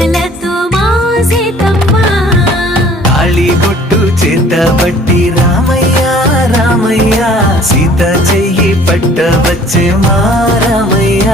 పూజలతో మా సీతమ్మ తాళిబొట్టు చేతబట్టి రామయ్య రామయ్య సీత చెయ్యి పట్టవచ్చే మా రామయ్య